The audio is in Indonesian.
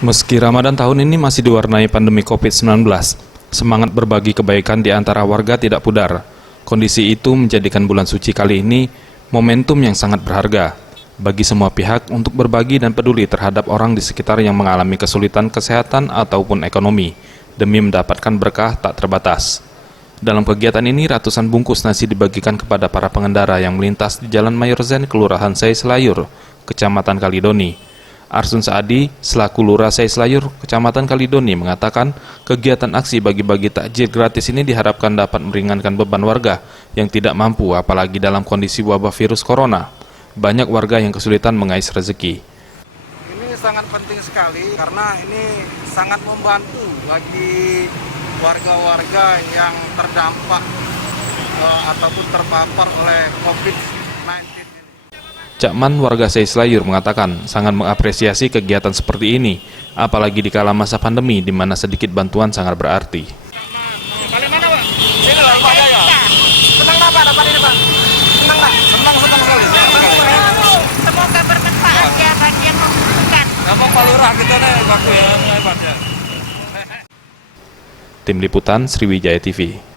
Meski Ramadan tahun ini masih diwarnai pandemi COVID-19, semangat berbagi kebaikan di antara warga tidak pudar. Kondisi itu menjadikan bulan suci kali ini momentum yang sangat berharga bagi semua pihak untuk berbagi dan peduli terhadap orang di sekitar yang mengalami kesulitan kesehatan ataupun ekonomi, demi mendapatkan berkah tak terbatas. Dalam kegiatan ini, ratusan bungkus nasi dibagikan kepada para pengendara yang melintas di Jalan Mayor Zain, Kelurahan Sei Selayur, Kecamatan Kalidoni. Arsun Saadi, selaku Lurah Sei Selayur, Kecamatan Kalidoni, mengatakan kegiatan aksi bagi-bagi takjil gratis ini diharapkan dapat meringankan beban warga yang tidak mampu, apalagi dalam kondisi wabah virus corona. Banyak warga yang kesulitan mengais rezeki. Ini sangat penting sekali karena ini sangat membantu bagi warga-warga yang terdampak ataupun terpapar oleh COVID-19. Cakman warga Sei Selayur mengatakan sangat mengapresiasi kegiatan seperti ini, apalagi di kala masa pandemi di mana sedikit bantuan sangat berarti. Balik mana, Pak? Sini lah, Pak Jaya. Senang Pak dapat ini, Pak? Senang Pak? Senang sekali. Semoga bermanfaat ya bagi yang membutuhkan. Emang Pak Lurah kita nih waktu yang hebat ya. Tim Liputan Sriwijaya TV.